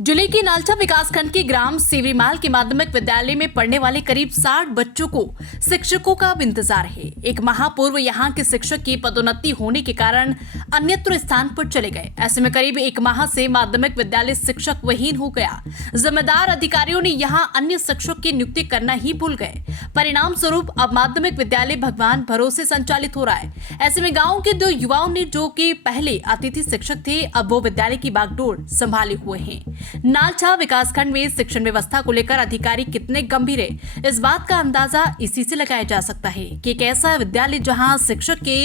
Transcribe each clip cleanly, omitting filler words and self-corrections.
जिले के नालचा विकासखंड के ग्राम सेवरीमाल के माध्यमिक विद्यालय में पढ़ने वाले करीब 60 बच्चों को शिक्षकों का अब इंतजार है। एक माह पूर्व यहां के शिक्षक की पदोन्नति होने के कारण अन्यत्र स्थान पर चले गए। ऐसे में करीब एक माह से माध्यमिक विद्यालय शिक्षक विहीन हो गया। जिम्मेदार अधिकारियों ने यहां अन्य शिक्षक की नियुक्ति करना ही भूल गए। परिणाम स्वरूप अब माध्यमिक विद्यालय भगवान भरोसे संचालित हो रहा है। ऐसे में गाँव के 2 युवाओं ने, जो कि पहले अतिथि शिक्षक थे, अब वो विद्यालय की बागडोर संभाले हुए हैं। नालचा विकासखंड में शिक्षण व्यवस्था को लेकर अधिकारी कितने गंभीर है, इस बात का अंदाजा इसी से लगाया जा सकता है कि एक ऐसा विद्यालय जहां शिक्षक के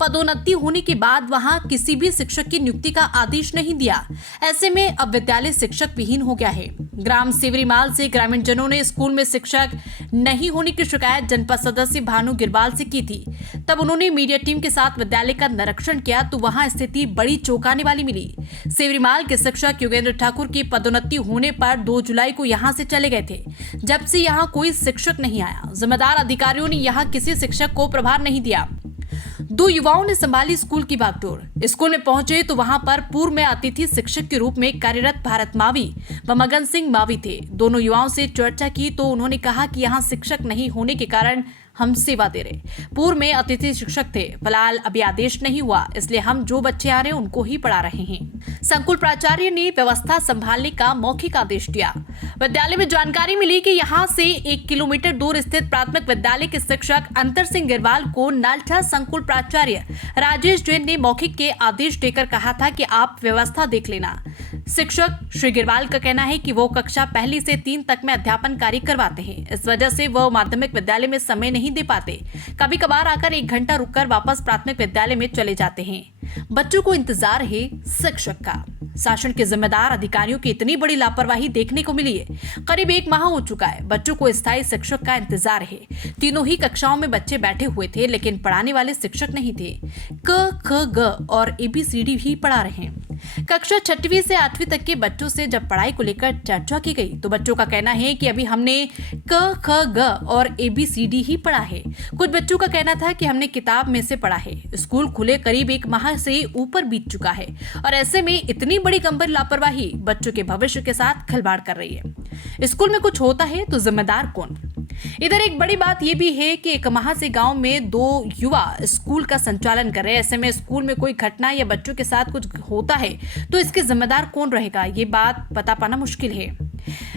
पदोन्नति होने के बाद वहां किसी भी शिक्षक की नियुक्ति का आदेश नहीं दिया। ऐसे में अब विद्यालय शिक्षक विहीन हो गया है। ग्राम सेवरीमाल से ग्रामीण जनों ने स्कूल में शिक्षक नहीं होने की शिकायत जनपद सदस्य भानु गिरवाल से की थी। तब उन्होंने मीडिया टीम के साथ विद्यालय का निरीक्षण किया तो वहां स्थिति बड़ी चौंकाने वाली मिली। सेवरीमाल के शिक्षक योगेंद्र ठाकुर की पदोन्नति होने पर 2 जुलाई को यहां से चले गए थे। जब से यहां कोई शिक्षक नहीं आया, जिम्मेदार अधिकारियों ने यहां किसी शिक्षक को प्रभार नहीं दिया। 2 युवाओं ने संभाली स्कूल की बागडोर। स्कूल में पहुंचे तो वहां पर पूर्व में अतिथि शिक्षक के रूप में कार्यरत भारत मावी व मगन सिंह मावी थे। दोनों युवाओं से चर्चा की तो उन्होंने कहा कि यहां शिक्षक नहीं होने के कारण हम सेवा दे रहे। पूर्व में अतिथि शिक्षक थे, फिलहाल अभी आदेश नहीं हुआ, इसलिए हम जो बच्चे आ रहे हैं उनको ही पढ़ा रहे हैं। संकुल प्राचार्य ने व्यवस्था संभालने का मौखिक आदेश दिया। विद्यालय में जानकारी मिली कि यहां से 1 किलोमीटर दूर स्थित प्राथमिक विद्यालय के शिक्षक अंतर सिंह गिरवाल को नालचा संकुल प्राचार्य राजेश जैन ने मौखिक के आदेश देकर कहा था कि आप व्यवस्था देख लेना। शिक्षक श्री गिरवाल का कहना है कि वो कक्षा 1 से 3 तक में अध्यापन कार्य करवाते हैं। इस वजह से वो माध्यमिक विद्यालय में समय नहीं दे पाते। कभी कभार आकर 1 घंटा रुककर वापस प्राथमिक विद्यालय में चले जाते हैं। बच्चों को इंतजार है शिक्षक का। शासन के जिम्मेदार अधिकारियों की इतनी बड़ी लापरवाही देखने को मिली है। करीब 1 माह हो चुका है, बच्चों को स्थायी शिक्षक का इंतजार है। तीनों ही कक्षाओं में बच्चे बैठे हुए थे, लेकिन पढ़ाने वाले शिक्षक नहीं थे। क, ख, ग और ABCD ही पढ़ा रहे हैं। कक्षा 6वीं से 8वीं तक के बच्चों से जब पढ़ाई को लेकर चर्चा की गई तो बच्चों का कहना है कि अभी हमने क, ख, ग और ABCD ही पढ़ा है। कुछ बच्चों का कहना था कि हमने किताब में से पढ़ा है। स्कूल खुले करीब 1 माह से ऊपर बीत चुका है और ऐसे में इतनी बड़ी गंभीर लापरवाही बच्चों के भविष्य के साथ खिलवाड़ कर रही है। स्कूल में कुछ होता है तो जिम्मेदार कौन? इधर एक बड़ी बात यह भी है कि 1 माह से गांव में 2 युवा स्कूल का संचालन कर रहे हैं। ऐसे में स्कूल में कोई घटना या बच्चों के साथ कुछ होता है तो इसके जिम्मेदार कौन रहेगा, ये बात पता पाना मुश्किल है।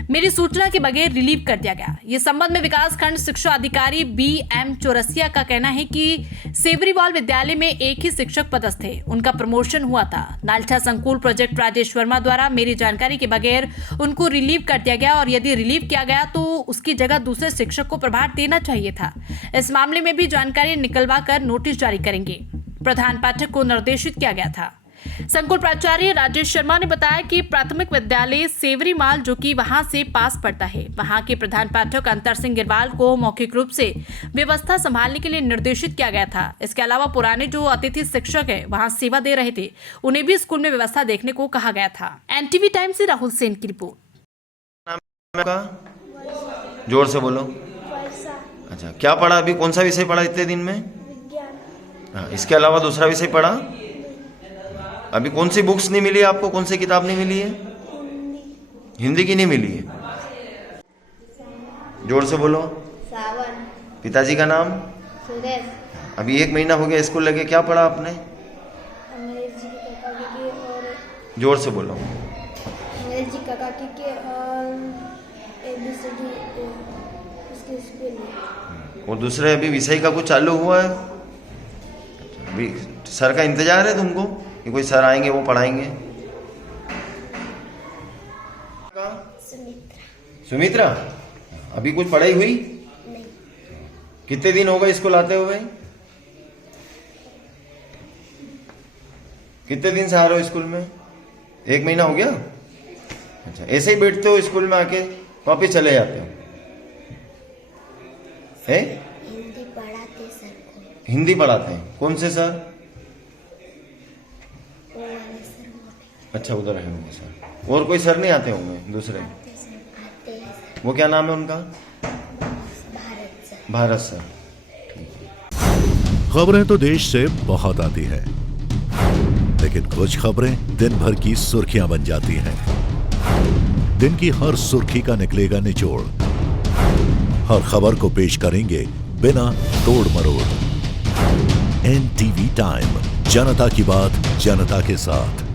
मेरी सूचना के बगैर रिलीव कर दिया गया। ये संबंध में विकासखंड शिक्षा अधिकारी BM चौरसिया का कहना है कि सेवरीमाल विद्यालय में एक ही शिक्षक पदस्थ थे, उनका प्रमोशन हुआ था। नालचा संकुल प्रोजेक्ट राजेश वर्मा द्वारा मेरी जानकारी के बगैर उनको रिलीव कर दिया गया और यदि रिलीव किया गया तो उसकी जगह दूसरे शिक्षक को प्रभार देना चाहिए था। इस मामले में भी जानकारी निकलवा कर नोटिस जारी करेंगे। प्रधान पाठक को निर्देशित किया गया था। संकुल प्राचार्य राजेश शर्मा ने बताया कि प्राथमिक विद्यालय सेवरीमाल, जो कि वहां से पास पड़ता है, वहां के प्रधान पाठक अंतर सिंह गिरवाल को मौखिक रूप से व्यवस्था संभालने के लिए निर्देशित किया गया था। इसके अलावा पुराने जो अतिथि शिक्षक है वहां सेवा दे रहे थे, उन्हें भी स्कूल में व्यवस्था देखने को कहा गया था। NTV टाइम से राहुल सेन की रिपोर्ट। जोर से बोलो। अच्छा, क्या पढ़ा अभी? कौन सा विषय पढ़ा इतने दिन में? विज्ञान। इसके अलावा दूसरा विषय पढ़ा? अभी कौन सी बुक्स नहीं मिली आपको? कौन सी किताब नहीं मिली है? हिंदी की नहीं मिली है? जोर से बोलो। सावन। पिताजी का नाम? सुरेश। अभी 1 महीना हो गया स्कूल लगे, क्या पढ़ा आपने? अंग्रेजी काका की और जोर से बोलो। अंग्रेजी काका की और ABCD उसके स्कूल में। और दूसरे अभी विषय का कुछ चालू हुआ है? अभी सर का इंतजार है तुमको कि कोई सर आएंगे वो पढ़ाएंगे? सुमित्रा, अभी कुछ पढ़ाई हुई? नहीं। कितने दिन हो गए स्कूल आते हुए? कितने दिन से आ रहे हो स्कूल में? 1 महीना हो गया? अच्छा, ऐसे ही बैठते हो स्कूल में आके, वापिस चले जाते हो? है? हिंदी पढ़ाते सर को। हिंदी पढ़ाते हैं? कौन से सर? वो वाले सर मोटे। अच्छा, उधर है होंगे सर। और कोई सर नहीं आते होंगे दूसरे? आते हैं सर। वो क्या नाम है उनका? भारत सर। भारत सर। खबरें तो देश से बहुत आती है, लेकिन कुछ खबरें दिन भर की सुर्खियां बन जाती हैं। दिन की हर सुर्खी का निकलेगा निचोड़, हर खबर को पेश करेंगे बिना तोड़ मरोड़। NTV टाइम, जनता की बात जनता के साथ।